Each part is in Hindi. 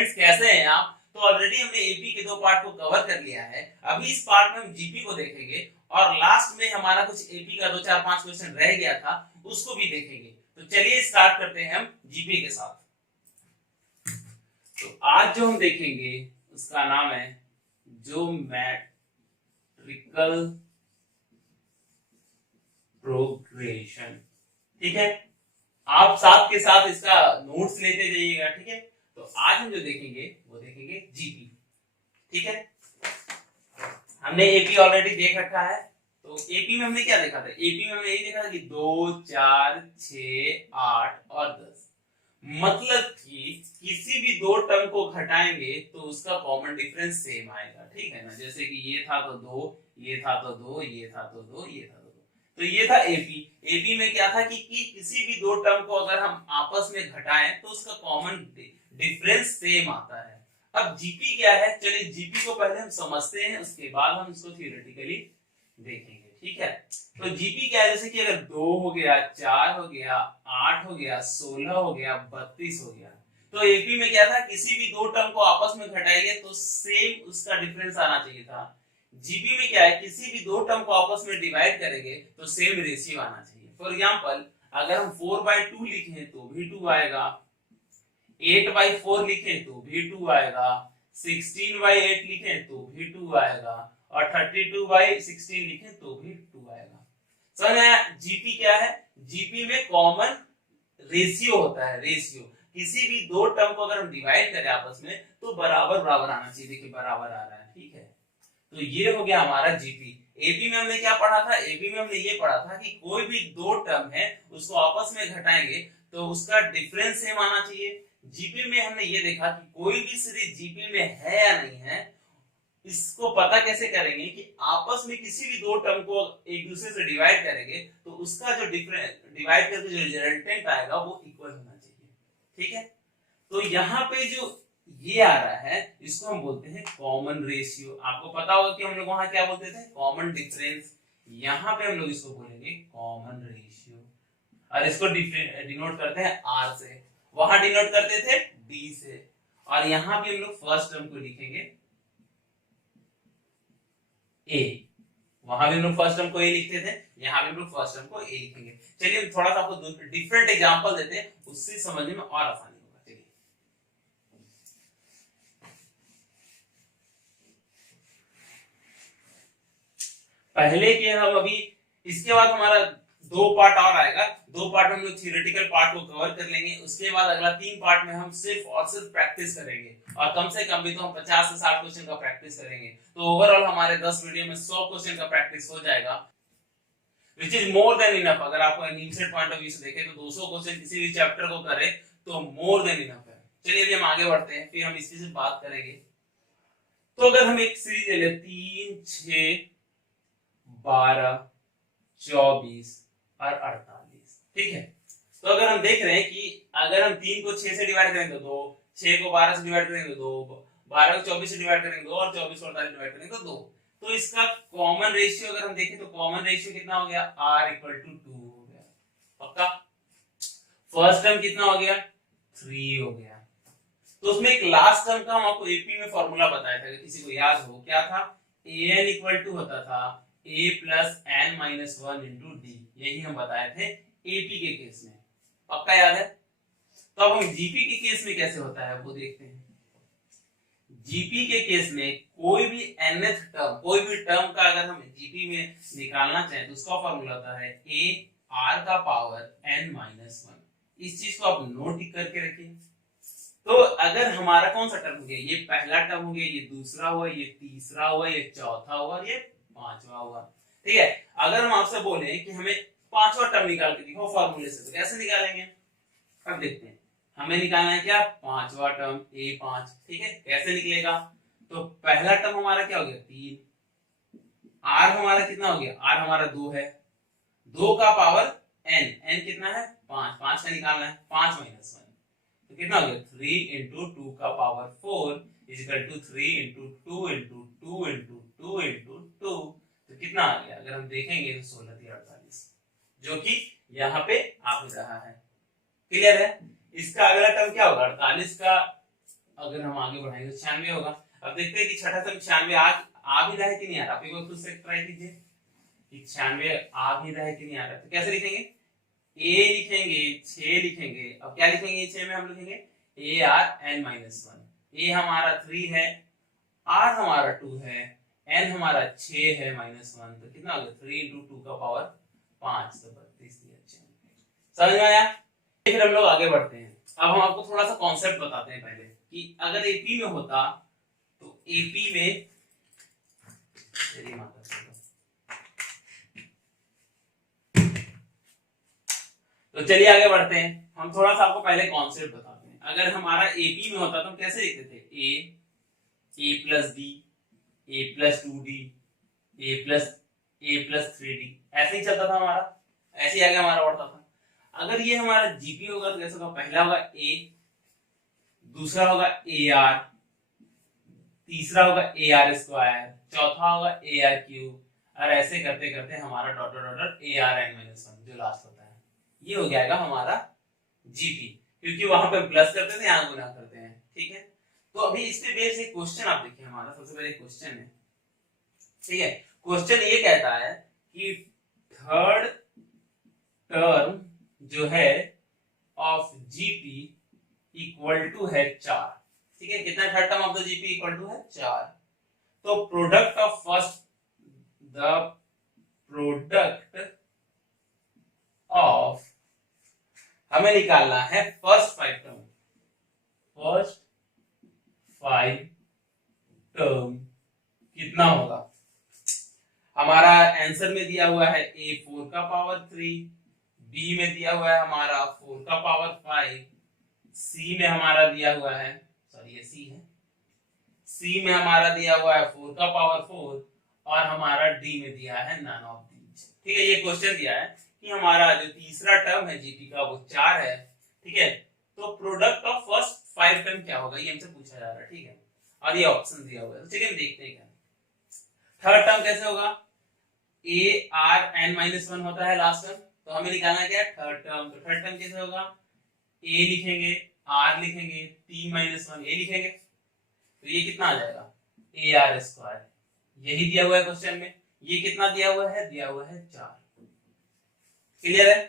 फ्रेंड्स कैसे हैं आप? तो ऑलरेडी हमने एपी के दो पार्ट को कवर कर लिया है। अभी इस पार्ट में हम जीपी को देखेंगे और लास्ट में हमारा कुछ एपी का 2 4 5 क्वेश्चन रह गया था, उसको भी देखेंगे। तो चलिए स्टार्ट करते हैं हम जीपी के साथ। तो आज जो हम देखेंगे उसका नाम है ज्योमेट्रिकल प्रोग्रेशन। ठीक है, आप साथ के साथ इसका नोट्स लेते जाइएगा। ठीक है, तो आज हम जो देखेंगे वो देखेंगे जीपी। ठीक है, हमने एपी ऑलरेडी देख रखा है। तो एपी में हमने क्या देखा था? एपी में हमने यही देखा था कि 2 4 6 8 और 10, मतलब कि किसी भी दो टर्म को घटाएंगे तो उसका कॉमन डिफरेंस सेम आएगा। ठीक है ना, जैसे कि ये था तो 2, ये था तो 2, ये था तो 2, ये था तो 2। तो ये था एपी। एपी में क्या था कि किसी भी दो टर्म को अगर हम आपस में घटाएं तो उसका कॉमन डिफरेंस सेम आता है। अब जीपी क्या है, चलिए जीपी को पहले हम समझते हैं, उसके बाद हम इसको थियोरेटिकली देखेंगे। ठीक है, तो जीपी क्या है, जैसे कि अगर 2 हो गया, 4 हो गया, 8 हो गया, 16 हो गया, 32 हो गया, तो एपी में क्या था, किसी भी दो टर्म को आपस में घटाएंगे तो सेम उसका डिफरेंस आना चाहिए था। जीपी में क्या है, किसी भी दो टर्म को आपस में डिवाइड करेंगे तो सेम रेशियो आना चाहिए। फॉर एग्जांपल अगर हम 4/2 लिखें तो भी 2 आएगा, 8/4 लिखें तो भी 2 आएगा, 16/8 लिखें तो भी 2 आएगा और 32/16 लिखें तो भी 2 आएगा। समझ आया? जीपी क्या है, जीपी में कॉमन रेशियो होता है। रेशियो, किसी भी दो टर्म को अगर हम डिवाइड करें आपस में तो बराबर बराबर आना चाहिए। देखिए बराबर आ रहा है। ठीक है, तो ये हो गया हमारा जीपी। एपी में हमने क्या पढ़ा था? एपी में हमने ये पढ़ा था कि कोई भी दो टर्म है उसको आपस में घटाएंगे तो उसका डिफरेंस सेम आना चाहिए। जीपी में हमने ये देखा कि कोई भी सीरीज जीपी में है या नहीं है, इसको पता कैसे करेंगे कि आपस में किसी भी दो टर्म को एक दूसरे से डिवाइड करेंगे तो उसका जो डिफरेंस डिवाइड करके जो रिजल्टेंट आएगा वो इक्वल होना चाहिए। ठीक है, तो यहाँ पे जो ये आ रहा है इसको हम बोलते हैं कॉमन रेशियो। आपको पता होगा कि हम लोग वहां क्या बोलते थे? Common difference. यहाँ पे हम लोग इसको बोलेंगे कॉमन रेशियो और इसको डिनोट करते हैं आर से। वहां डिनोट करते थे डी से, और यहाँ भी हम लोग फर्स्ट टर्म को लिखेंगे ए। वहां भी हम लोग फर्स्ट टर्म को ए लिखते थे, यहाँ भी हम लोग फर्स्ट टर्म को ए लिखेंगे। चलिए थोड़ा सा आपको डिफरेंट एग्जांपल देते हैं, उससे समझने में और आसानी होगा। चलिए पहले के हम अभी, इसके बाद हमारा 2 पार्ट और आएगा। 2 पार्ट में हम लोग थियोरेटिकल पार्ट को कवर कर लेंगे। उसके बाद अगला 3 पार्ट में हम सिर्फ और सिर्फ प्रैक्टिस करेंगे और कम से कम भी तो हम 50 से 60 क्वेश्चन का प्रैक्टिस करेंगे। तो ओवरऑल हमारे 10 वीडियो में 100 क्वेश्चन का प्रैक्टिस हो जाएगा, which is more than enough. अगर आपको एनइमसेट पॉइंट ऑफ व्यू से देखें तो 200 क्वेश्चन किसी भी चैप्टर को करें तो मोर देन इनफ है। चलिए अभी हम आगे बढ़ते हैं, फिर हम इसी से बात करेंगे। तो अगर हम एक सीरीज ले लें 3 6 12 24 और 48, ठीक है, तो अगर हम देख रहे हैं कि अगर हम 3 को 6 से डिवाइड करेंगे तो 2, 6 को 12 से डिवाइड करेंगे तो 2, 12 को 24 से डिवाइड करेंगे 2 और 24 को 48 डिवाइड करेंगे तो 2। तो इसका कॉमन रेशियो अगर हम देखें तो कॉमन रेशियो कितना हो गया? r = 2 हो गया। पक्का? फर्स्ट टर्म कितना हो गया? 3 हो गया। तो उसमें एक लास्ट टर्म का हम आपको एपी में फॉर्मूला बताया था, किसी को याद हो, क्या था? an = होता था a + n - 1 * d। यही हम बताए थे एपी के केस में। पक्का याद है? तो अब हम जीपी के केस में कैसे होता है वो देखते हैं। जीपी के केस में कोई भी nth टर्म, कोई भी टर्म का अगर हम जीपी में निकालना चाहें तो उसका फॉर्मूला होता है a r⁻n - 1। इस चीज को आप नोट करके रखिए। तो अगर हमारा कौन सा टर्म हो गया? ये पहला टर्म हो गया, ये दूसरा हुआ, ये तीसरा हुआ, ये चौथा हुआ और ये पांचवा हुआ। ठीक है, अगर हम आपसे बोले कि हमें पांचवा टर्म निकाल के दिखाओ फॉर्मूले से, तो कैसे निकालेंगे? अब देखते हैं। हमें निकालना है क्या? पांचवा टर्म a5। ठीक है, कैसे निकलेगा? तो पहला टर्म हमारा क्या हो गया? 3। r हमारा कितना हो गया? r हमारा 2 है, 2 का पावर n, n कितना है? 5, 5 का निकालना है, 5 - 1 तो कितना हो गया? 3 × 2 का पावर 4 = 3 × 2 × 2 × 2 × 2। तो कितना आ गया? अगर हम देखेंगे तो 16 × 48, जो कि यहाँ पे आ रहा है। क्लियर है? इसका अगला टर्म क्या होगा? 48 का अगर हम आगे बढ़ाएंगे तो 96 होगा। अब देखते हैं कि छठा टर्म 96 आ भी रहा है कि नहीं आ रहा। आप एक बार खुद से ट्राई कीजिए कि 96 आ भी रहा है कि नहीं आ रहा। तो कैसे लिखेंगे, a लिखेंगे 6 लिखेंगे। अब क्या लिखेंगे 6 में हम लिखेंगे ARn-1। a हमारा 3 है, r हमारा 2 है, n हमारा 6 है -1, तो कितना हो गया 3 × 2 का पावर 5, तो 32 दिया। समझ में आया। फिर हम लोग आगे बढ़ते हैं। अब हम आपको थोड़ा सा कॉन्सेप्ट बताते हैं पहले कि अगर एपी में होता तो एपी में तेरी माता तो चलिए आगे बढ़ते हैं। हम थोड़ा सा आपको पहले कॉन्सेप्ट बताते हैं। अगर हमारा एपी में होता तो हम कैसे लिखते थे, a + d a + 2d a + 3d, ऐसे ही चलता था हमारा, ऐसे ही आगे हमारा बढ़ता था। अगर ये हमारा जीपी होगा तो कैसे होगा, पहला होगा a, दूसरा होगा ar, तीसरा होगा ar², चौथा होगा ar³ और ऐसे करते करते हमारा डॉट डॉट डॉट ARn-1 जो लास्ट होता है, ये हो जाएगा हमारा जीपी, क्योंकि वहां पे प्लस करते थे यहाँ गुना करते हैं। ठीक है, तो अभी इसके बेस एक क्वेश्चन आप देखिए। हमारा सबसे पहले क्वेश्चन है, ठीक है। क्वेश्चन ये कहता है कि थर्ड टर्म जो है ऑफ जीपी इक्वल टू है 4। ठीक है, कितना third term of the GP equal to है 4। तो product of first the product of, हमें निकालना है फर्स्ट 5 टर्म, फर्स्ट 5 टर्म कितना होगा। हमारा आंसर में दिया हुआ है a 4 का पावर 3, b में दिया हुआ है हमारा 4 का पावर 5, c में हमारा दिया हुआ है, सॉरी ये c है, c में हमारा दिया हुआ है 4 का पावर 4 और हमारा d में दिया है नन ऑफ दीज। ठीक है, ये क्वेश्चन दिया है कि हमारा जो तीसरा टर्म है जीपी का वो 4 है। ठीक है, तो प्रोडक्ट ऑफ फर्स्ट 5 टर्म क्या होगा ये हमसे पूछा जा रहा है। ठीक है, और ये ऑप्शन दिया हुआ है। ठीक है, देखते हैं क्या थर्ड टर्म कैसे होगा। ARn-1 होता है लास्ट टर्म, तो हमें निकालना क्या है थर्ड टर्म। तो थर्ड टर्म कैसे होगा, a लिखेंगे, r लिखेंगे, 3 - 1 a लिखेंगे, तो ये कितना आ जाएगा AR²। यही दिया हुआ है क्वेश्चन में। ये कितना दिया हुआ है, दिया हुआ है 4। क्लियर है,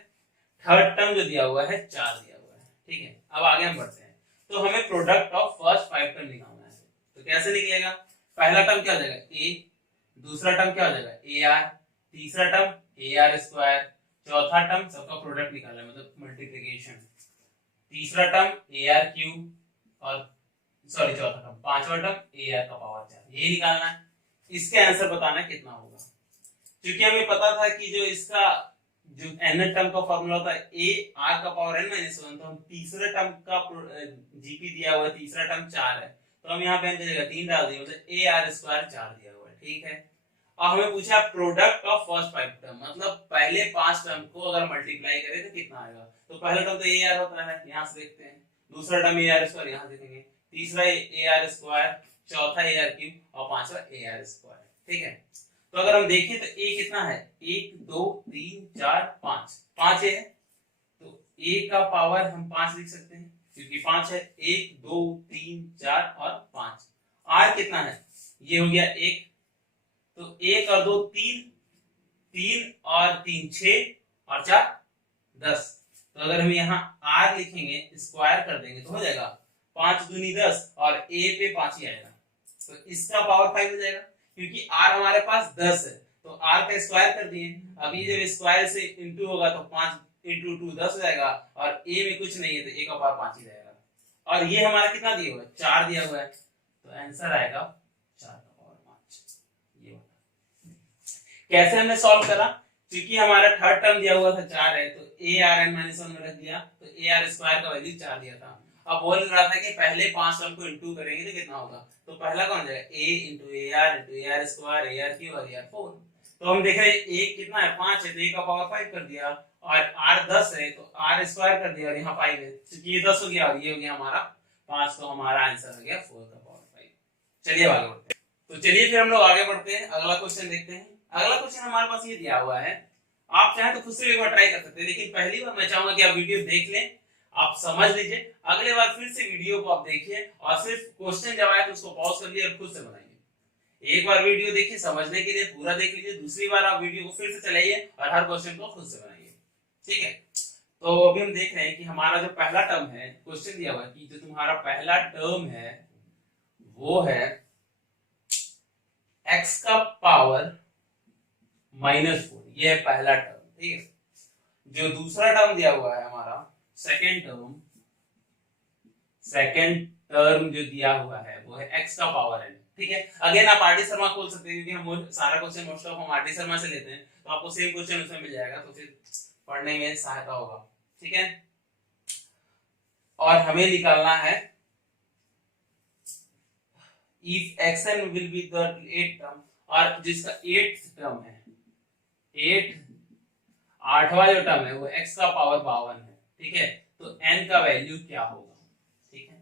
थर्ड टर्म जो दिया हुआ है 4 दिया हुआ है। ठीक है, अब आगे हम बढ़ते हैं। तो हमें प्रोडक्ट ऑफ फर्स्ट 5 टर्म निकालना है। तो कैसे निकलेगा, पहला टर्म क्या हो जाएगा a, दूसरा टर्म क्या हो जाएगा AR, तीसरा टर्म AR², चौथा टर्म सबका प्रोडक्ट निकालना है मतलब मल्टीप्लिकेशन, तीसरा टर्म AR³ और सॉरी चौथा टर्म, पांचवा टर्म AR का पावर 4, ये निकालना है। इसके आंसर बताना है कितना होगा। क्योंकि हमें पता था कि जो इसका जो nth टर्म का फार्मूला होता है AR का पावर n-1, तो हम तीसरे टर्म का जीपी दिया हुआ है, तीसरा टर्म 4 है, तो हम यहाँ पे हम जगह 3 डाल देंगे, मतलब AR² 4 दिया हुआ है। ठीक है, और हमें पूछा प्रोडक्ट ऑफ फर्स्ट 5 टर्म, मतलब पहले 5 टर्म को अगर मल्टीप्लाई करें तो कितना आएगा। तो पहला टर्म तो AR होता है, यहाँ से देखते हैं, दूसरा टर्म AR², यहाँ देखेंगे, तीसरा AR², चौथा AR³ और पांचवा AR²। ठीक है, तो अगर हम देखें तो a कितना है, 1 2 3 4 5, 5 है, तो a का पावर हम 5 लिख सकते हैं क्योंकि 5 है, 1 2 3 4 और 5। r कितना है, ये हो गया 1, तो 1 और 2 3, 3 और 3 6 और 4 10। तो अगर हम यहाँ r लिखेंगे, स्क्वायर कर देंगे तो हो जाएगा 5 दूनी 10 और a पे 5 ही आएगा, तो इसका पावर 5 हो जाएगा क्योंकि r हमारे पास 10 है, तो r का स्क्वायर कर दिए। अब ये जब स्क्वायर से इंटू होगा तो 5 × 2 10 हो जाएगा और a में कुछ नहीं है तो a का पावर 5 ही रहेगा। और ये हमारा कितना दिया हुआ है, 4 दिया हुआ है, तो आंसर आएगा 4 का पावर 5। ये कैसे हमने सॉल्व करा, क्योंकि हमारा थर्ड टर्म दिया हुआ था 4 है, तो ARn-1 में रख दिया, तो AR² का वैल्यू 4 दिया था। अब बोल रहा था कि पहले 5 टर्म को इंटू करेंगे तो कितना होगा, तो पहला कौन जाएगा a × AR × AR² AR³ और AR4। तो हम देख रहे हैं a कितना है 5 है, तो a का पावर 5 कर दिया, और r 10 है तो r² कर दिया और यहाँ 5 है, क्योंकि ये 10 हो गया और ये हो गया हमारा 5, तो हमारा आंसर हो गया 4 का पावर 5। चलिए आगे बढ़ते हैं। तो चलिए फिर हम लोग आगे बढ़ते हैं, अगला क्वेश्चन देखते हैं। अगला क्वेश्चन हमारे पास ये दिया हुआ है, आप चाहे तो खुद से एक बार ट्राई कर सकते हैं, लेकिन पहली बार मैं चाहूंगा कि आप वीडियो देख लें आप समझ लीजिए, अगले बार फिर से वीडियो को आप देखिए और सिर्फ क्वेश्चन जब आए तो उसको पॉज कर लिए और खुद से बनाइए। एक बार वीडियो देखिए समझने के लिए, पूरा देख लीजिए, दूसरी बार आप वीडियो को फिर से चलाइए और हर क्वेश्चन को खुद से बनाइए। ठीक है, तो अभी हम देख रहे हैं कि हमारा जो पहला टर्म है, क्वेश्चन दिया हुआ है कि जो तुम्हारा पहला टर्म है वो है x का पावर -4, ये है पहला टर्म। ठीक है, जो दूसरा टर्म दिया हुआ है हमारा सेकेंड टर्म जो दिया हुआ है वो है x का पावर n। ठीक है, अगेन आप आर डी शर्मा खोल सकते हैं, क्योंकि हम सारा क्वेश्चन मोस्ट ऑफ हम आर डी शर्मा से लेते हैं, तो आपको सेम क्वेश्चन उसमें मिल जाएगा, तो फिर पढ़ने में सहायता होगा। ठीक है, और हमें निकालना है if xn will be the 8th term, और जिसका 8th टर्म है, 8वां जो टर्म है वो x का पावर 52 है। ठीक है, तो n का वैल्यू क्या होगा। ठीक है,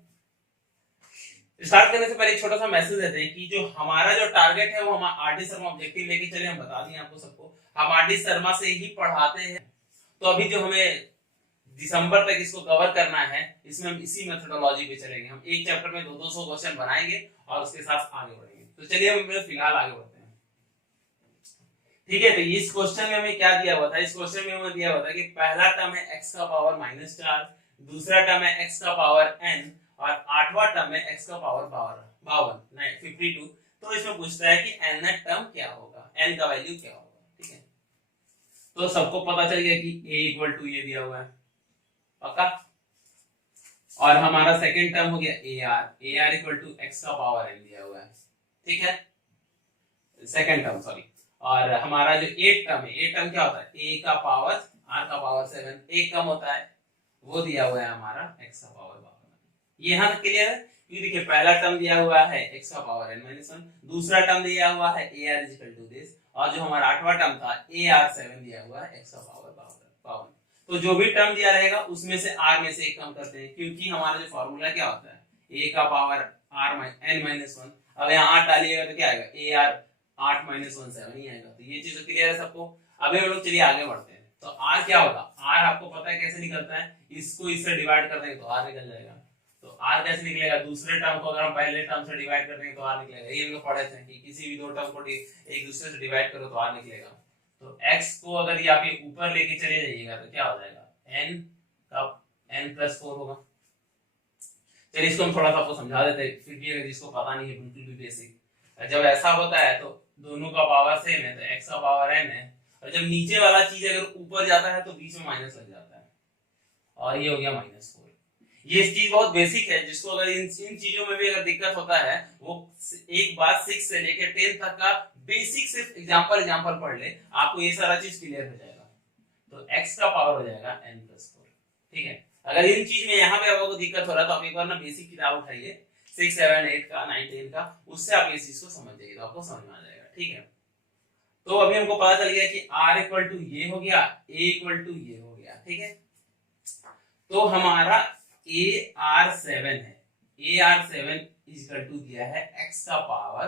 स्टार्ट करने से पहले एक छोटा सा मैसेज देते हैं कि जो हमारा जो टारगेट है वो हम आर डी शर्मा ऑब्जेक्टिव लेके चले, हम बता दिए आपको सबको, हम आर डी शर्मा से ही पढ़ाते हैं। तो अभी जो हमें दिसंबर तक इसको कवर करना है, इसमें हम इसी मेथोडोलॉजी पे चलेंगे। हम एक चैप्टर में 200 क्वेश्चन बनाएंगे और उसके साथ आगे बढ़ेंगे। तो चलिए हम फिलहाल आगे बढ़ते हैं। ठीक है, तो इस क्वेश्चन में हमें क्या दिया हुआ था, इस क्वेश्चन में हमें दिया हुआ था कि पहला टर्म है x का पावर -4, दूसरा टर्म है x का पावर n और 8वां टर्म है x का पावर 52। तो इसमें पूछता है कि n टर्म क्या होगा, n का वैल्यू क्या होगा। ठीक है, तो सबको पता चल गया कि a इक्वल टू ये दिया हुआ है, पक्का। और हमारा सेकंड टर्म हो गया ar इक्वल टू x का पावर n दिया हुआ है। ठीक है, सेकंड टर्म सॉरी। और हमारा जो 8 टर्म है, 8 टर्म क्या होता है, a का पावर r का पावर 7, एक कम होता है, वो दिया हुआ है हमारा x का पावर 52। ये यहां तक क्लियर है। ये देखिए पहला टर्म दिया हुआ है x का पावर n-1, दूसरा टर्म दिया हुआ है ar इक्वल टू दिस, और जो हमारा 8वां टर्म था ar7 दिया हुआ है x का पावर 52। तो जो भी टर्म दिया रहेगा उसमें से r में से एक कम करते हैं, क्योंकि हमारा जो फॉर्मूला क्या होता है, a का पावर r n-1। अब यहाँ 8 डालिएगा तो क्या आएगा, ar 8 - 1 7 ही आएगा। तो ये चीज तो क्लियर है सबको। अभी हम लोग चलिए आगे बढ़ते हैं। तो r क्या होगा, r आपको पता है कैसे निकलता है, इसको इससे डिवाइड कर देंगे तो r निकल जाएगा। तो r कैसे निकलेगा, दूसरे टर्म को अगर हम पहले टर्म से डिवाइड कर देंगे तो r निकलेगा। ये हम लोग पढ़े थे कि किसी भी दो टर्म को एक दूसरे से डिवाइड करो तो r निकलेगा। तो x को अगर आप ये ऊपर लेके चले जाइएगा तो क्या हो जाएगा, n का n+4 होगा। चलिए इसको हम थोड़ा सा आपको समझा देते हैं, फिर भी अगर जिसको पता नहीं है बिल्कुल भी बेसिक, जब ऐसा होता है तो दोनों का पावर सेम है, तो x का पावर n है, और जब नीचे वाला चीज अगर ऊपर जाता है तो बीच में माइनस लग जाता है, और ये हो गया -4। ये चीज बहुत बेसिक है, जिसको अगर इन चीजों में भी अगर दिक्कत होता है, वो एक बार 6 से लेकर 10 तक का बेसिक सिर्फ एग्जांपल पढ़ ले, आपको ये सारा चीज क्लियर हो जाएगा। तो x का पावर हो जाएगा n+4। ठीक है, अगर इन चीज में यहाँ पे आपको दिक्कत हो रहा है तो आप एक बार ना बेसिक किताब उठाइए, 6, 7, 8 का, 9, 10 का, उससे आप इस चीज को समझ जाइए तो आपको समझ में आ जाएगा। ठीक है, तो अभी हमको पता चल गया कि r इक्वल टू ये हो गया, a इक्वल टू ये हो गया। ठीक है, तो हमारा ar7 है, ar7 इक्वल टू दिया है x का पावर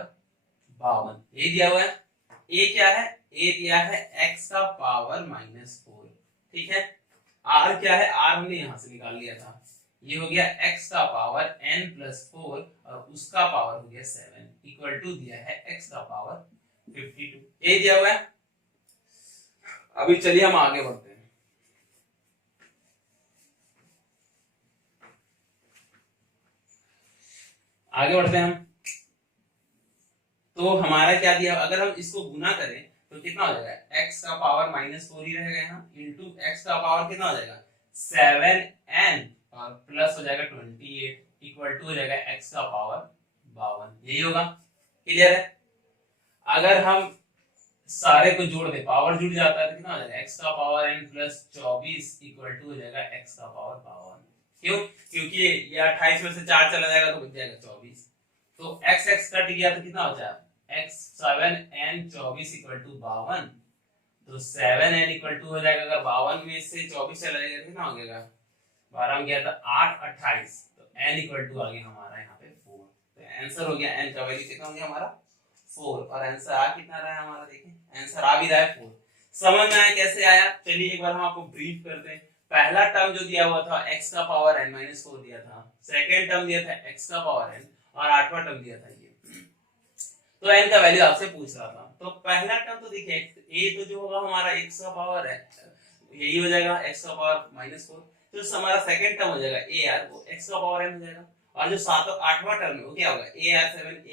52, ये दिया हुआ है। a क्या है, a दिया है x का पावर -4। ठीक है, r क्या है, r हमने यहां से निकाल लिया था, ये हो गया x का पावर n+4 और उसका पावर हो गया 7 इक्वल टू दिया है x का पावर 52, ये दिया हुआ है। अभी चलिए हम आगे बढ़ते हैं। आगे बढ़ते हैं हम। तो हमारा क्या दिया, अगर हम इसको गुना करें तो कितना हो जाएगा, x का पावर -4 ही रहेगा यहाँ, इंटू x का पावर कितना हो जाएगा 7n और प्लस हो जाएगा 28 इक्वल टू हो जाएगा x का पावर 52। यही होगा, क्लियर है। अगर हम सारे को जोड़ दे, पावर जुड़ जाता है तो कितना हो जाएगा, x का पावर n+24 इक्वल टू हो जाएगा x का पावर 52। क्यों, क्योंकि ये 28 में से 4 चला जाएगा तो बच जाएगा 24, तो x कट गया तो कितना हो जाएगा, x 7n 24 इक्वल टू 52, तो 7n इक्वल टू हो जाएगा, अगर 52 में से 24 चला जाएगा कितना हो जाएगा, 12 में गया था 8, 28, तो n इक्वल टू आ गया हमारा यहाँ पे 4। तो आंसर हो गया, n का वैल्यू कितना हो गया हमारा 4, और आंसर आ कितना रहा है हमारा, देखिए आंसर आ भी रहा है 4। समझ में आया कैसे आया, चलिए एक बार हम आपको ब्रीफ करते हैं। पहला टर्म जो दिया हुआ था x का पावर n माइनस 4 दिया था, सेकेंड टर्म दिया था x का पावर n, और आठवां टर्म दिया था ये। तो n का वैल्यू आपसे पूछ रहा था। तो पहला टर्म तो देखिए a तो जो होगा हमारा x का पावर है, यही हो जाएगा x का पावर माइनस 4। तो हमारा सेकेंड टर्म हो जाएगा a r, वो x का पावर n हो जाएगा। और जो सातों आठवां टर्म है वो क्या होगा, a r 7,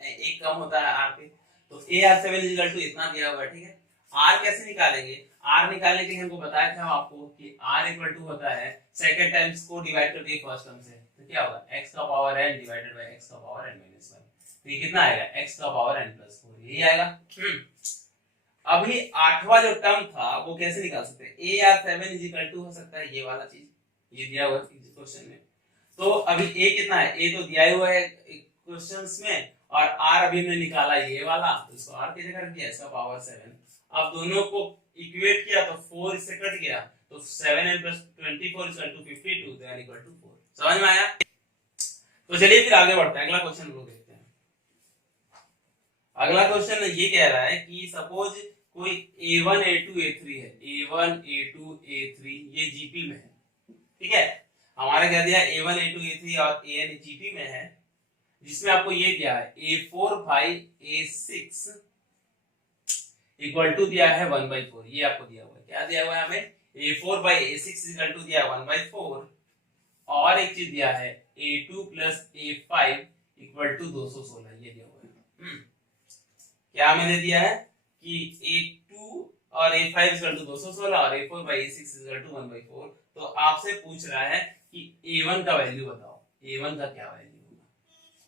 एक कम होता है r पे, तो a r 7 इक्वल टू इतना दिया हुआ है, ठीक है। r कैसे निकालेंगे, r निकालने के लिए हमको बताया था आपको कि r इक्वल टू होता है सेकंड टर्म्स को डिवाइड कर दिए फर्स्ट टर्म से, तो क्या होगा x का power n divided by x का पावर n माइनस 1। तो ये कितना आएगा, x का पावर n प्लस 4, यही आएगा। अभी आठवां जो टर्म था वो कैसे निकाल सकते हैं, a r 7 is equal to हो सकता है ये वाला चीज, ये दिया हुआ है क्वेश्चन में। तो अभी a कितना है, a तो दिया हुआ है क्वेश्चंस में, और r अभी हमने निकाला ये वाला, तो इसको r की जगह रख दिया, इसका पावर 7। अब दोनों को इक्वेट किया तो 4 इससे कट गया, तो 7n + 24 = 52, तो n = 4। समझ में आया? तो चलिए फिर आगे बढ़ते हैं, अगला क्वेश्चन लोग देखते हैं। अगला क्वेश्चन ये कह रहा है कि सपोज कोई a1 a2 a3 है, a1 a2 a3 ये जीपी में है, ठीक है। हमारा क्या दिया, a1 a2 a3 और an जीपी में है, जिसमें आपको ये दिया है a4 by a6 equal to दिया है 1/4, ये आपको दिया हुआ है। क्या दिया हुआ है हमें, a4 by a6 equal to दिया है 1/4, और एक चीज दिया है a2 plus a5 equal to 216, ये दिया हुआ है। क्या मैंने दिया है कि a2 और a5 इक्वल टू 216 और a4 by a6 equal to 1/4। तो आपसे पूछ रहा है कि a1 का वैल्यू बताओ, a1 का क्या वैल्यू होगा।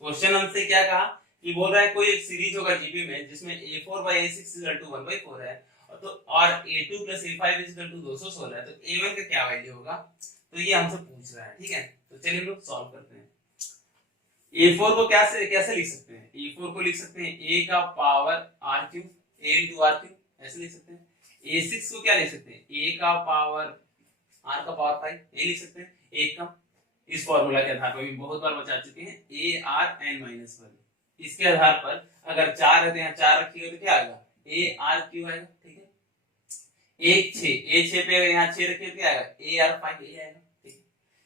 क्वेश्चन हमसे क्या कहा कि बोल रहा है कोई एक सीरीज होगा जीपी में जिसमें a4 by a6 equal to 1/4 है, तो और a2 plus a5 equal to 216 है, तो a1 का क्या वैल्यू होगा, तो ये हमसे पूछ रहा है, ठीक है। तो चलिए हम लोग सॉल्व करते हैं। a4 को कैसे कैसे लिख सकते हैं, a4 को लिख सकते हैं a का power r3 a into r3, ऐसे लिख सकते हैं। a6 को क्या लिख सकते हैं, a का पावर r का पावर 5, ये लिख सकते हैं एक का। इस फॉर्मूला के आधार पर भी बहुत बार बचा चुके हैं, a r n माइनस 1। इसके आधार पर अगर 4 रहते हैं, 4 रखिएगा तो क्या आएगा, a r q आएगा, ठीक है। एक 6, a6 पे अगर यहाँ 6 रखिए तो क्या आएगा, a r 5, ये आएगा, ठीक है।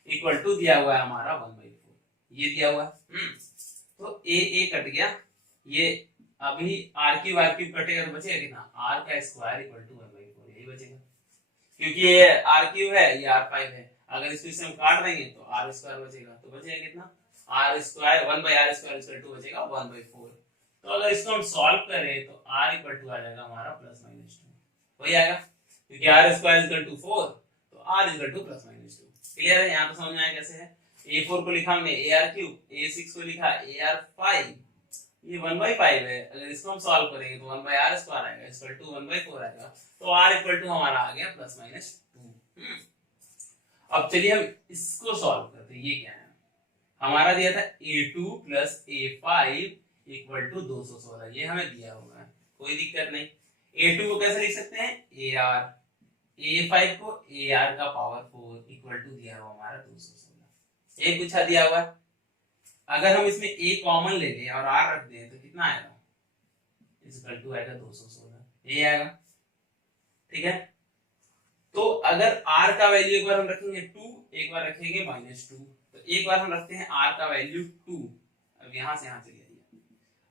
इक्वल टू दिया हुआ है हमारा 1/4, ये दिया हुआ है। तो a कट गया, ये अभी r क्यू कटेगा तो बचेगा कितना, r का स्क्वायर इक्वल टू 1/4, यही बचेगा, क्योंकि ये r क्यू है, ये r 5 है। अगर इसको इससे हम काट देंगे तो r स्क्वायर बचेगा, तो बचेगा कितना, r square 1/r square equal to बचेगा 1/4। तो अगर इसको हम सॉल्व करें तो r इक्वल टू आ जाएगा हमारा +-2, वही आएगा, क्योंकि r स्क्वायर इक्वल टू 4, तो r इक्वल टू +-2। क्लियर है, यहाँ तो समझ में आया कैसे है। a4 को लिखा हमने ar3, a6 को लिखा ar5, ये 1/5 है। अगर इसको हम सॉल्व करेंगे तो 1/r स्क्वायर आएगा इक्वल टू 1/4 आएगा, तो r इक्वल टू हमारा आ गया +-2। अब चलिए हम इसको सॉल्व करते हैं। ये क्या है, हमारा दिया था a2 plus a5 equal to 216, ये हमें दिया हुआ है, कोई दिक्कत नहीं। a2 को कैसे लिख सकते हैं, ar, a5 को ar का पावर 4 इक्वल टू दिया हुआ हमारा 216, ये पूछा दिया हुआ है। अगर हम इसमें a कॉमन ले लें और r रख दें तो कितना आएगा, इक्वल टू आएगा 216, ये आएगा, ठीक है। तो अगर r का वैल्यू एक बार हम रखेंगे 2, एक बार रखेंगे -2, तो एक बार हम रखते हैं r का वैल्यू 2। अब यहां से यहां चले जाइए,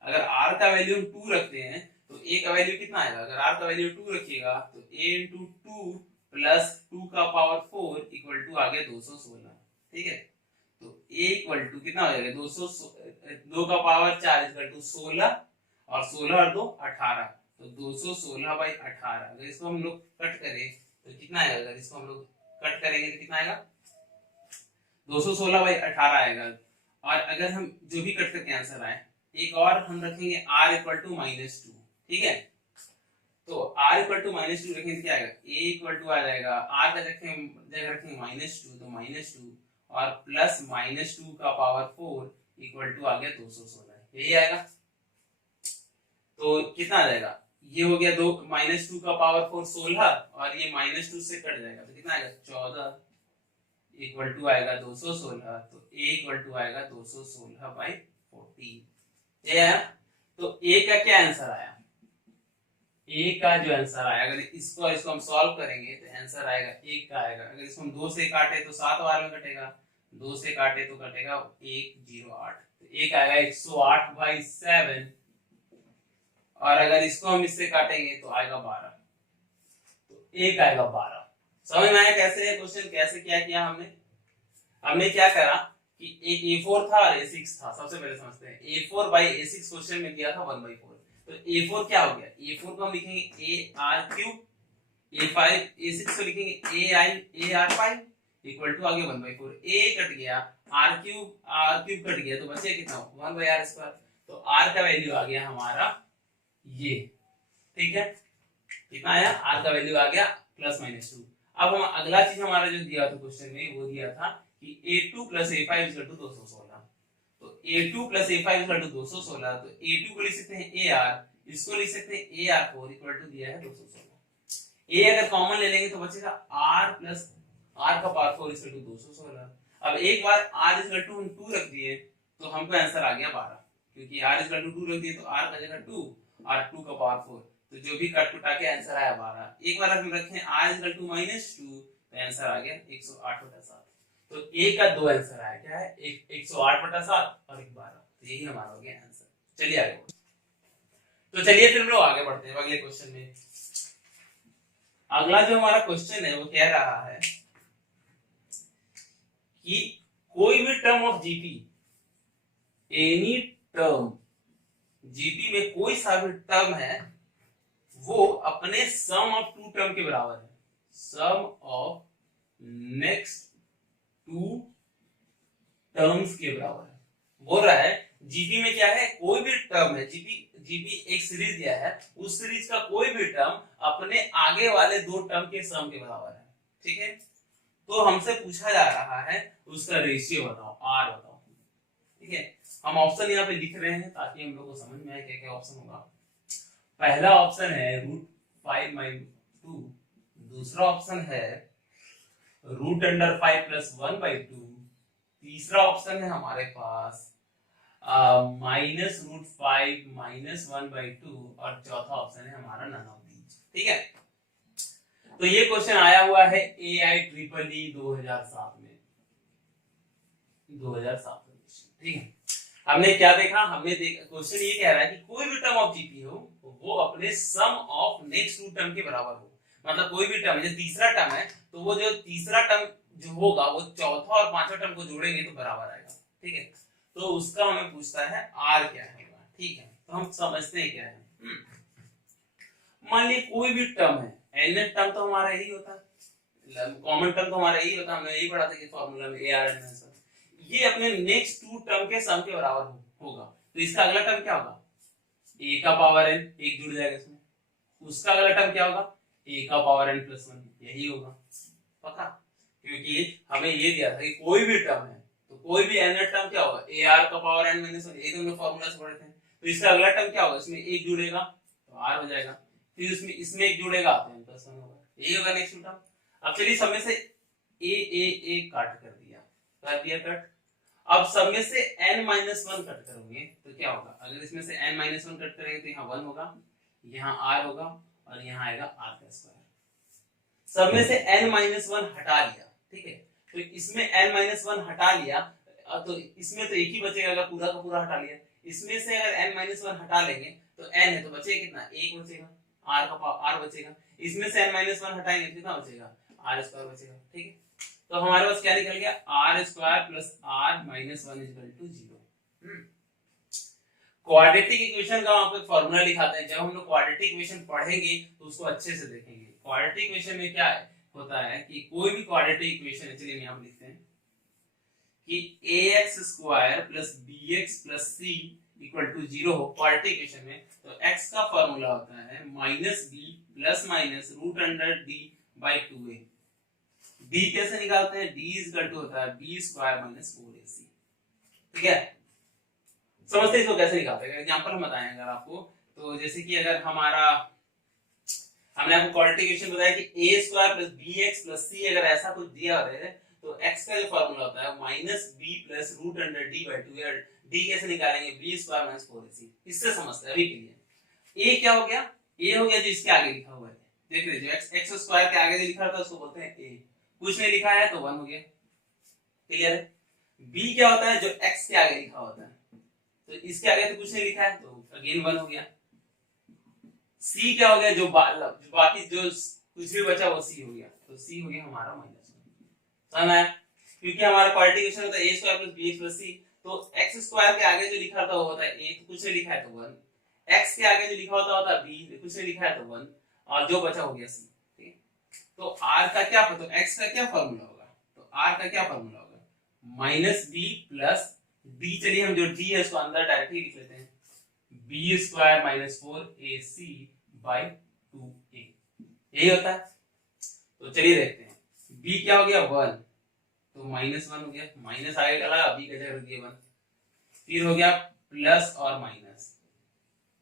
अगर r का वैल्यू हम 2 रखते हैं तो a का वैल्यू कितना आएगा, अगर r का वैल्यू 2 रखिएगा तो a * 2 प्लस 2 का पावर 4 इक्वल टू आ गया 216, ठीक है। तो a इक्वल टू कितना हो जाएगा, 2 का पावर 4 इक्वल टू 16, और 16 और 2 18, तो 216/18। अगर इसको हम लोग कट करें तो कितना आएगा, अगर इसको हम लोग कट करेंगे तो कितना आएगा, 216/18 आएगा। और अगर हम जो भी कट करके आंसर आए, एक और हम रखेंगे r इक्वल टू -2, ठीक है। तो r इक्वल टू -2 रखेंगे तो क्या आएगा, a इक्वल टू आ जाएगा, r का जगह रखेंगे -2, तो -2 और प्लस -2 का पावर 4 इक्वल टू आ गया 216, यही आएगा। तो कितना आ जाएगा, ये हो गया 2 का पावर 4 16, और ये -2 से कट जाएगा तो कितना आएगा 14 इक्वल टू आएगा 216, तो a इक्वल टू आएगा 216/14, ये आया। तो a का क्या आंसर आया, ए का जो आंसर आएगा, अगर इसको हम सॉल्व करेंगे तो आंसर आएगा 1 का आएगा। अगर इसको हम 2 से काटे तो 7 बार में कटेगा, 2 से काटे तो कटेगा 108, तो 1 आएगा 108/7। और अगर इसको हम इससे काटेंगे तो आएगा 12, तो 1 आएगा 12। समझ में आया कैसे है क्वेश्चन, कैसे क्या किया हमने क्या करा कि एक A4 था और A6 था। सबसे पहले समझते हैं, A4/A6 क्वेश्चन में दिया था 1/4, तो A4 क्या हो गया, A4 को हम लिखेंगे AR3, A5 A6 को लिखेंगे AR5 इक्वल टू आगे 1/4, A कट गया, R3 कट गया, तो बचे कितना 1/r²। तो R का वैल्यू आ गया हमारा ये, ठीक है, कितना आया, R का वैल्यू आ गया +-2। अब हम अगला चीज हमारा जो दिया था क्वेश्चन में, वो दिया था कि A2 + A5 = 216। तो A2 + A5 = 216, तो A2 को लिख सकते हैं AR, इसको लिख सकते हैं AR4 इक्वल टू दिया है 216। A अगर कॉमन ले लेंगे तो बचेगा R + R⁴ = 216। अब एक बार R = हम 2 रख दिए तो हमको आंसर आ गया 12, क्योंकि R = 2 रख दिए तो R का जगह 2 और 2⁴, तो जो भी कट कुटा के आंसर आया 12। एक बार हम रखें R = -2 तो आंसर आ गया 108/7। तो A का 2 आंसर आया, क्या है, 108/7 और 12, तो यही हमारा हो गया आंसर। चलिए आगे, तो चलिए फिर हम लोग आगे बढ़ते हैं अगले क्वेश्चन में। अगला जो हमारा क्वेश्चन है वो कह रहा है कि कोई भी term of GP, any term GP में कोई सा भी टर्म है वो अपने सम ऑफ 2 टर्म के बराबर है, सम ऑफ नेक्स्ट 2 टर्म्स के बराबर है। बोल रहा है जीपी में क्या है, कोई भी टर्म है, जीपी एक सीरीज दिया है, उस सीरीज का कोई भी टर्म अपने आगे वाले 2 टर्म के सम के बराबर है, ठीक है। तो हमसे पूछा जा रहा है उसका रेशियो बताओ, आर बताओ, ठीक है। हम ऑप्शन यहाँ पे लिख रहे हैं ताकि हम लोग को समझ में आए क्या क्या ऑप्शन होगा। पहला ऑप्शन है √5/2, दूसरा ऑप्शन है √5 + 1/2, तीसरा ऑप्शन है हमारे पास -√5 - 1/2 और चौथा ऑप्शन है हमारा नन ऑफ दीज, ठीक है। तो ये क्वेश्चन आया हुआ है AIEEE 2007 में, 2007 में, ठीक है। हमने क्या देखा, हमने देखा क्वेश्चन ये कह रहा है कि कोई भी टर्म ऑफ जीपी हो वो अपने सम ऑफ नेक्स्ट 2 टर्म के बराबर हो। मतलब कोई भी टर्म, जैसे तीसरा टर्म है तो वो जो तीसरा टर्म जो होगा वो चौथा और पांचवा टर्म को जोड़ेंगे तो बराबर आएगा, ठीक है। तो उसका हमें पूछता है आर क्या है, ठीक है। तो हम समझते हैं क्या है। मान लीजिए कोई भी टर्म है, एलएन टर्म तो हमारा यही होता है, कॉमन टर्म तो हमारा यही होता है, हमने यही पढ़ा था कि फार्मूला में ARN आंसर, ये अपने नेक्स्ट 2 टर्म के सम के बराबर होगा। तो इसका अगला टर्म क्या होगा, a का पावर n, एक जुड़ जाएगा इसमें। उसका अगला टर्म क्या होगा, a का पावर n + 1, यही होगा पक्का, क्योंकि हमें ये दिया था कि कोई भी टर्म है तो कोई भी n टर्म क्या होगा, ar का पावर n - 1, एक हम लोग फार्मूला से पढ़े थे। तो इसका अगला टर्म क्या होगा, इसमें एक जुड़ेगा तो r हो जाएगा, फिर इसमें एक जुड़ेगा तो n + 1 होगा, यही होगा नेक्स्ट टर्म। अब चलिए सब में से a काट कर दिया कट। अब सब में से n - 1 कट करोगे तो क्या होगा, अगर इसमें से n - 1 कट करेंगे तो यहाँ 1 होगा, यहाँ r होगा और यहाँ आएगा r²। सब में से n - 1 हटा लिया, ठीक है। तो इसमें n - 1 हटा लिया तो इसमें तो एक ही बचेगा, अगर पूरा का पूरा हटा लिया। इसमें से अगर n - 1 हटा लेंगे तो n है तो बचेगा कितना, 1 बचेगा, r बचेगा। इसमें से n - 1 हटाएंगे तो कितना बचेगा, r² बचेगा, ठीक है। तो हमारे पास क्या निकल गया, r² + r - 1 = 0। क्वाड्रेटिक इक्वेशन का वहां पे फॉर्मूला लिखाते हैं, जब हम लोग क्वाड्रेटिक इक्वेशन पढ़ेंगे तो उसको अच्छे से देखेंगे। क्वाड्रेटिक इक्वेशन में क्या होता है कि कोई भी क्वाड्रेटिक इक्वेशन है, चलिए यहां लिखते हैं कि ax² + bx + c = 0 हो क्वाड्रेटिक इक्वेशन में, तो x का फॉर्मूला होता है -b ± √d/2a। b कैसे निकालते हैं, d होता है b² - 4ac, ठीक है। समझते हैं इसको कैसे निकालते हैं, एग्जांपल हम बताएं अगर आपको। तो जैसे कि अगर हमने आपको क्वाड्रेटिक इक्वेशन बताया कि a² + bx + c अगर ऐसा कुछ दिया है तो x का जो फार्मूला होता है -b + √d/2a। d कैसे निकालेंगे, b² - 4ac। इससे समझते हैं अभी के लिए। a क्या हो गया, ए हो गया जो इसके आगे लिखा हुआ है, देख रहे जो एक्स स्क्वायर के आगे जो लिखा था उसको बोलते हैं ए, कुछ नहीं लिखा है तो 1 हो गया, क्लियर है। बी क्या होता है, जो एक्स के आगे लिखा होता है, तो इसके आगे तो कुछ नहीं लिखा है तो अगेन 1 हो गया। सी क्या हो गया, जो बाकी जो कुछ भी बचा वो सी हो गया, तो सी हो गया हमारा -1, समझ आया। क्योंकि हमारा क्वाड्रेटिक इक्वेशन होता है a square plus bx plus c, तो x स्क्वायर के आगे जो लिखा था वो होता है a, तो कुछ नहीं लिखा है तो 1, x के आगे जो लिखा होता है b, कुछ नहीं लिखा है तो 1, और जो बचा हो गया c, ठीक है। तो r का क्या, तो x का क्या फार्मूला होगा, तो r का क्या फार्मूला होगा, -b प्लस d, चलिए हम जो d है उसको अंदर डायरेक्टली लिख लेते हैं, b square -4ac bye 2a, यही होता है। तो चलिए देखते हैं, b क्या हो गया 1, तो -1 हो गया, माइनस आगे डाला, b का जगह रख दिया 1, फिर हो गया प्लस और माइनस,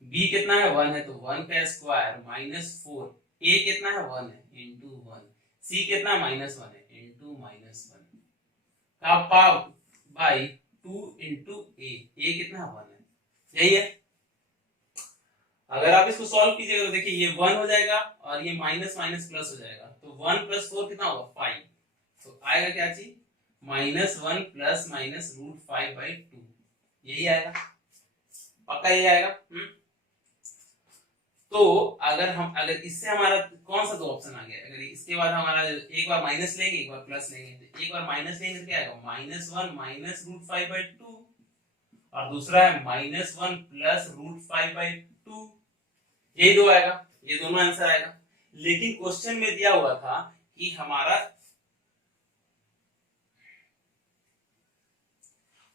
b कितना है 1 है तो 1 का स्क्वायर -4, a कितना है 1 है इनटू 1, c कितना -1 है इनटू -1 का पावर बाय 2 इनटू a कितना 1 है, यही है। अगर आप इसको सॉल्व कीजिएगा तो देखिए ये 1 हो जाएगा और ये माइनस माइनस प्लस हो जाएगा, तो 1 + 4 कितना होगा 5, तो आएगा क्या चीज -1 प्लस माइनस √5/2, यही आएगा, पक्का यही आएगा। तो अगर इससे हमारा कौन सा दो ऑप्शन आ गया, अगर इसके बाद हमारा एक बार माइनस लेंगे एक बार प्लस लेंगे, तो एक बार माइनस लेंगे तो क्या आएगा -1 माइनस √5/2, और दूसरा है -1 प्लस √5/2, यही दो आएगा, ये दोनों आंसर आएगा। लेकिन क्वेश्चन में दिया हुआ था कि हमारा,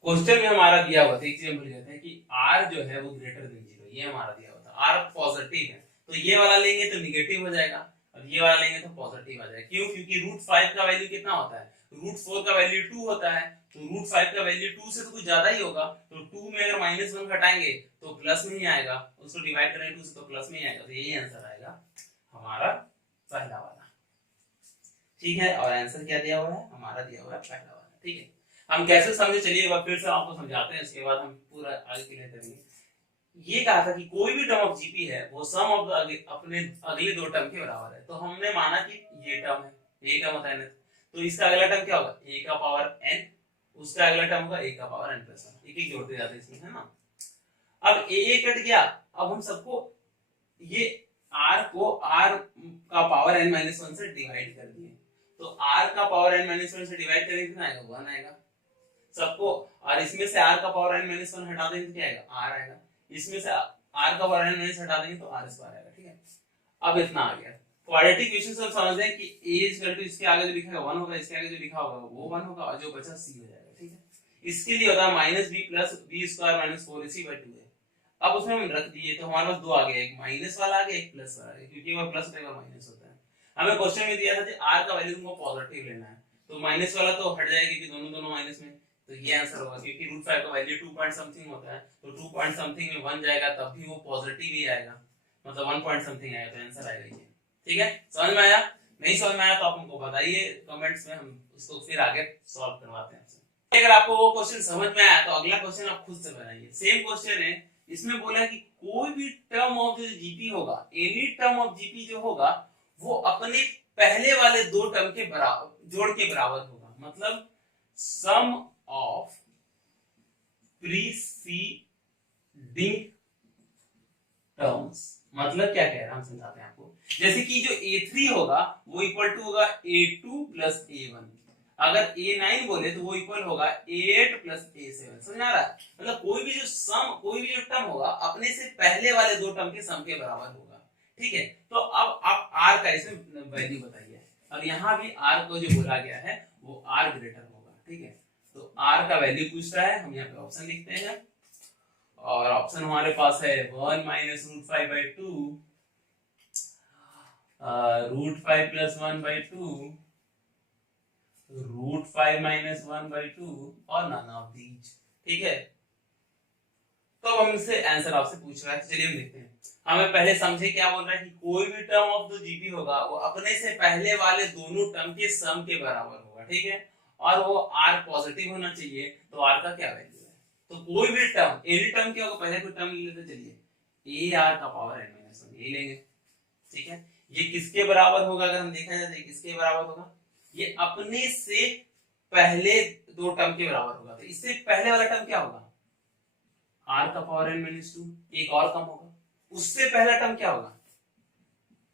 क्वेश्चन में हमारा दिया हुआ था, एक चीज हम भूल जाते हैं कि r जो है वो ग्रेटर देन 0, ये हमारा दिया हुआ था, r पॉजिटिव है, तो ये वाला लेंगे तो निगेटिव हो जाएगा, और ये वाला लेंगे तो पॉजिटिव आ जाएगा। क्यों, क्योंकि √5 का वैल्यू कितना होता है, √4 का वैल्यू 2 होता है, तो √5 का वैल्यू 2 से तो कुछ ज्यादा ही होगा, तो 2 में अगर -1 घटाएंगे तो प्लस में ही आएगा, उसको डिवाइड करेंगे 2 से तो प्लस में ही आएगा, तो यही आंसर आएगा हमारा पहला वाला, ठीक है। और आंसर क्या दिया हुआ है, हमारा दिया हुआ है पहला वाला, ठीक है। हम कैसे समझे, चलिए एक बार फिर से आपको समझाते हैं, उसके बाद हम पूरा आगे क्लियर करेंगे। ये कहा था कि कोई भी टर्म ऑफ जीपी है वो सम ऑफ अपने अगले दो टर्म के बराबर है, तो हमने माना कि ये टर्म है, ए का मतलब n, तो इसका अगला टर्म क्या होगा a का पावर n, उसका अगला टर्म होगा a का पावर n+1, एक एक जोड़ते जाते हैं इसमें, है ना। अब a कट गया, अब हम सबको ये r को r का पावर n-1 से डिवाइड कर दिए, तो r का पावर n-1 से डिवाइड करेंगे कितना आएगा 1 आएगा सबको, और इसमें से r का पावर n-1 हटा देंगे तो क्या आएगा r आएगा, इसमें से r का पावर n- हटा देंगे तो r स्क्वायर आएगा, ठीक है। अब इतना आ गया, क्वाड्रेटिक इक्वेशन से हम समझ रहे हैं कि a इसके आगे जो लिखा है 1 होगा, इसके आगे जो लिखा होगा वो 1 होगा, और जो बचा c हो जाएगा, ठीक है। इसके लिए होता है -b plus b square -4ac/2 है। अब उसमें हम रख दिए तो हमारे पास दो आ गए, एक माइनस वाला आ गया एक प्लस वाला आ गया, क्योंकि वो प्लस होता है और माइनस होता है। हमें क्वेश्चन में दिया था कि r का वैल्यू तुमको पॉजिटिव लेना है, तो माइनस वाला तो हट जाएगा क्योंकि दोनों दोनों माइनस में, तो ये आंसर होगा, क्योंकि √5 का वैल्यू 2 पॉइंट समथिंग होता है, तो 2 पॉइंट समथिंग में 1 जाएगा तब भी वो पॉजिटिव ही आएगा, मतलब 1 पॉइंट समथिंग आएगा, तो आंसर आएगा ये, ठीक है। समझ में आया, नहीं समझ में आया तो आप हमको बताइए कमेंट्स में, हम उसको फिर आगे सॉल्व करवाते हैं आपसे। अगर आपको वो क्वेश्चन समझ में आया तो अगला क्वेश्चन आप खुद से बनाइए, सेम क्वेश्चन है, इसमें बोला कि कोई भी टर्म ऑफ जो जीपी होगा, एनी टर्म ऑफ जीपी जो होगा वो अपने पहले वाले दो टर्म के बराबर जोड़ के बराबर होगा, मतलब सम ऑफ प्रीसीडिंग टर्म्स, मतलब क्या कह रहा है हम समझाते हैं आपको। जैसे कि जो a3 होगा वो इक्वल टू होगा a2 प्लस a1, अगर a9 बोले तो वो इक्वल होगा a8 प्लस a7, समझ आ रहा है। मतलब कोई भी जो टर्म होगा अपने से पहले वाले दो टर्म के सम के बराबर होगा, ठीक है। तो अब आप r का इसमें वैल्यू बताइए, और यहाँ भी r को जो बोला गया है वो r ग्रेटर होगा, ठीक है। तो r का वैल्यू पूछ रहा है, हम यहाँ पे ऑप्शन लिखते हैं, और ऑप्शन हमारे पास है 1 माइनस √5/2, √5 प्लस 1/2, √5 माइनस 1/2 और नन ऑफ दीज, ठीक है। तो हमसे आंसर आपसे पूछ रहा है, चलिए हम देखते हैं। हमें पहले समझे क्या बोल रहा है कि कोई भी टर्म ऑफ द जीपी होगा वो अपने से पहले वाले दोनों टर्म के सम के बराबर होगा, ठीक है, और वो r पॉजिटिव होना चाहिए, तो r का क्या वैल्यू है। तो कोई भी टर्म, एनी टर्म क्या होगा, पहले कोई टर्म ले लेते, चलिए a r का पावर n-1 यही लेंगे, ठीक है। ये किसके बराबर होगा, अगर हम देखा जाए तो किसके बराबर होगा, ये अपने से पहले दो टर्म के बराबर होगा। तो इससे पहले वाला टर्म क्या होगा, r का पावर n माइनस 2, एक और कम होगा। उससे पहला टर्म क्या होगा,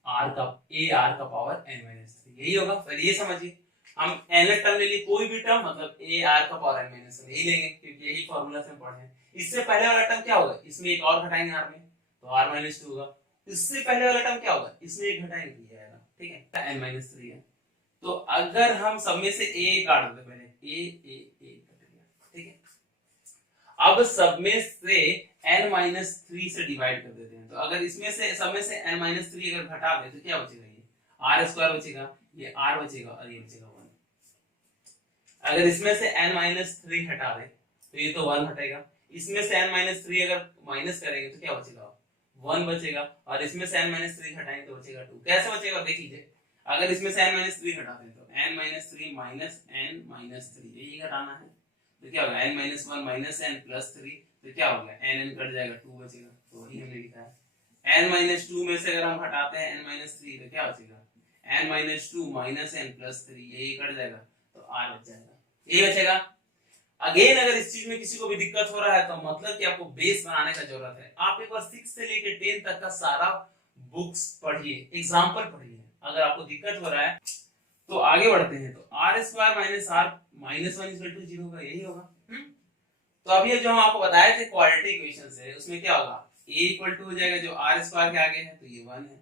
r का पावर n माइनस 3, यही होगा। फिर ये समझिए, हम n टर्म ले लिए, कोई भी टर्म मतलब a r का पावर n माइनस 3 यही लेंगे, क्योंकि यही फॉर्मूला से पढ़े हैं। इससे पहले वाला टर्म क्या होगा, इसमें एक और घटाएंगे r में, तो r माइनस 2 होगा। इससे पहले वाला टर्म क्या होगा, इसमें एक घटाएंगे, ये आएगा, ठीक है, n माइनस 3 है। तो अगर हम सब में से a काट देते, पहले a कट गया, ठीक है। अब सब में से n माइनस 3 से डिवाइड कर देते हैं। तो अगर इसमें से सब में से n माइनस 3 अगर घटा दे तो क्या बचेगा, ये r स्क्वायर बचेगा, ये r बचेगा और ये बचेगा 1। अगर इसमें से n माइनस 3 हटा दे तो ये तो 1 हटेगा। इसमें से n माइनस 3 अगर माइनस करेंगे तो क्या बचेगा, 1 बचेगा। और इसमें से n माइनस 3 हटाएंगे तो बचेगा 2। कैसे बचेगा देख लीजिए, अगर इसमें से n माइनस 3 हटाते हैं तो n minus 3 minus n minus 3 यही घटाना है, तो क्या होगा n minus 1 minus n plus 3, तो क्या हो गया n कट जाएगा, 2 बचेगा। तो वही हमने लिखा है। n माइनस 2 में से अगर हम हटाते हैं n माइनस 3 तो क्या बचेगा, n minus 2 minus n plus 3, यही कट जाएगा तो r बच जाएगा, यही बचेगा। अगेन अगर इस चीज में किसी को भी दिक्कत हो रहा है तो मतलब कि आपको बेस बनाने का जरूरत है। आप एक बार 6 से लेकर 10 तक का सारा बुक्स पढ़िए, एग्जांपल पढ़िए। अगर आपको दिक्कत हो रहा है तो आगे बढ़ते हैं। तो r square minus r minus 1 equal to 0 होगा, यही होगा। तो अब ये जो हम आपको बताए थे क्वाड्रेटिक इक्वेशन से, उसमें क्या होगा, a इक्वल टू हो जाएगा जो r स्क्वायर के आगे है तो ये 1 है,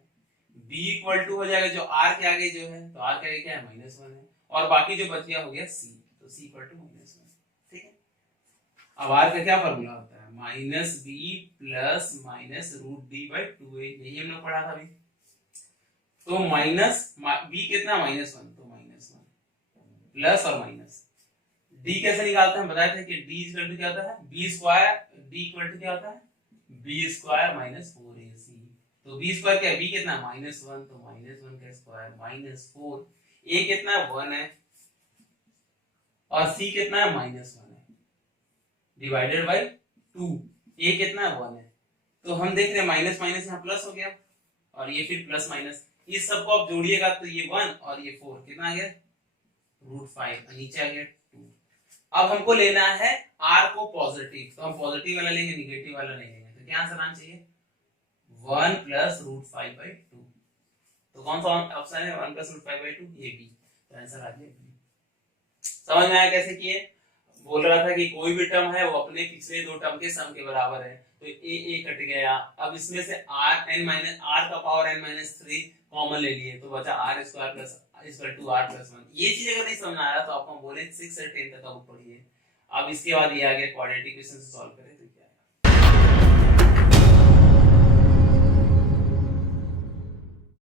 b इक्वल टू हो जाएगा जो r के आगे जो है, तो r के आगे क्या है, माइनस 1 है, और बाकी जो बच गया हो गया c, तो c इक्वल टू माइनस 1, ठीक है। अब r का क्या फार्मूला होता है, minus b plus minus root d by 2a, यही हम लोग पढ़ा था अभी। तो माइनस b कितना, माइनस 1, तो माइनस 1 प्लस और माइनस d कैसे निकालते हैं, बताए थे कि d इक्वल टू क्या होता है, b square, d equal to क्या होता है, b स्क्वायर माइनस 4ac। तो b स्क्वायर क्या है, b कितना, माइनस 1, तो माइनस 1 का स्क्वायर माइनस 4, a कितना है, 1 है, और c कितना है, माइनस 1 है, डिवाइडेड बाई 2, a कितना है, 1 है। तो हम देख रहे हैं माइनस माइनस यहाँ प्लस हो गया, और ये फिर प्लस माइनस, इस सबको आप जोड़िएगा तो ये 1 और ये 4 कितना आ गया, रूट 5, नीचे आ गया 2। अब हमको लेना है r को पॉजिटिव, तो हम पॉजिटिव वाला लेंगे, निगेटिव वाला नहीं लेंगे। तो क्या आंसर आना चाहिए, 1 प्लस रूट 5 बाई 2। तो कौन सा ऑप्शन है, 1 प्लस रूट 5 बाई 2, ये बी। तो आंसर आ गया बी। समझ में आया कैसे किए। बोल रहा था कि कोई भी टर्म है वो अपने पिछले दो टर्म के सम के बराबर है, तो a कट गया। अब इसमें से r का पावर n माइनस 3 कॉमन ले लिए, तो बचा r square plus equal to r plus 1। ये चीज अगर नहीं समझ आ रहा तो आपको हम बोले 6 से 10 तक आप पढ़िए। अब इसके बाद ये आ गया क्वाड्रेटिक इक्वेशन से सॉल्व करें तो क्या